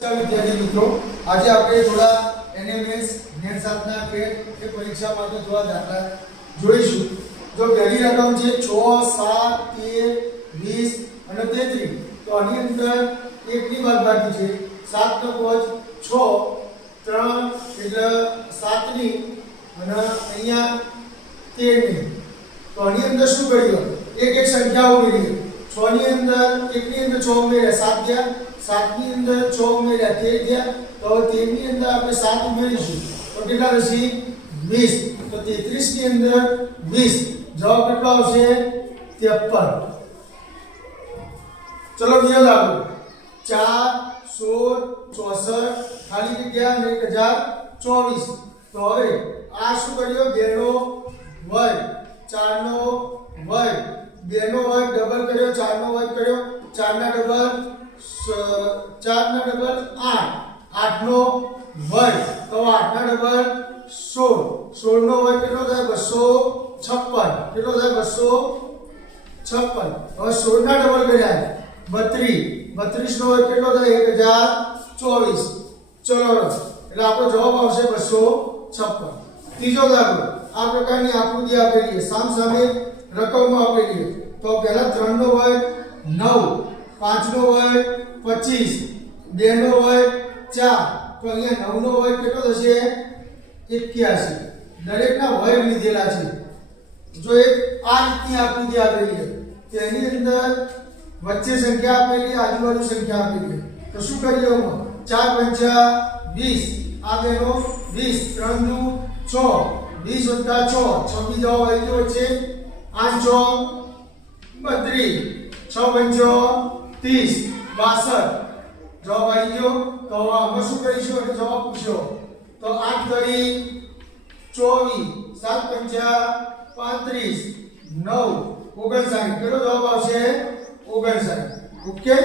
વિદ્યાર્થી મિત્રો, આજે આપણે થોડા એનએમએસ નેટ 7 ના ટેટ કે પરીક્ષા માટે થોડા દાખલા જોઈશું. જો પહેલી રકમ છે 6, 7, 13, 20 અને 33, તો આની અંદર એકની બાદબાકી છે 7 નો પોચ 6, 3 એટલે 7 ની અને અહીંયા 13 ની. તો આની અંદર શું કર્યું? એક એક સંખ્યા ઉમેરી. 6 ની અંદર એકની અંદર 6 ઉમેર્યા 7 ગયા, 7 ની અંદર 6 ઉમેર્યા 13 ગયા. તો 13 ની અંદર આપણે 7 ઉમેરીશું તો કેટલા થશે? 20. તો 33 ની અંદર 20. જવાબ કેટલો આવશે? 53. ચલો બીજો દાખલો 4, 16, 64 ખાલી જગ્યા 1024. તો હવે આ શું કર્યો? 2 નો વર્ગ, 4 નો વર્ગ, 2 નો વર્ગ ડબલ કર્યો, 4 નો વર્ગ કર્યો, 4 ના ડબલ 8, 8 નો વર્ગ, તો 8 ના ડબલ 16, 16 નો વર્ગ કેટલો થાય? 256. કેટલો થાય? 256. હવે 16 ના ડબલ કર્યા 32, 32 નો વર્ગ કેટલો થાય? 1024. ચલો એટલે આપણો જવાબ આવશે 256. ત્રીજો દાખલો આ પ્રકારની આકૃતિ આપેલી છે, સામસામે રકમો આપેલી છે. તો પહેલા 3 નો વર્ગ 9, 5 નો વર્ગ 25, 2 નો વર્ગ 4. તો અહીંયા 9 નો વર્ગ કેટલો થશે? 81. દરેકના વર્ગ લીધેલા છે. જો એક આ રીતની આકૃતિ આપેલી છે, તેની અંદર વચ્ચે સંખ્યા આપેલી, આજુબાજુ સંખ્યા આપેલી. તો શું કરીએ? 4 પંચા 20, આ બેનો 20, 3 નું 6, 20 + 6, 26 જવાબ આવી ગયો છે. 8 32, 6 પંચો 30, 62 જવાબ આવી ગયો. તો આમાં શું કરીશું? એટલે જવાબ પૂછ્યો તો 8 તરી 24, 7 પંચા 35, 9 59. કેટલો જવાબ આવશે? 59. ઓકે.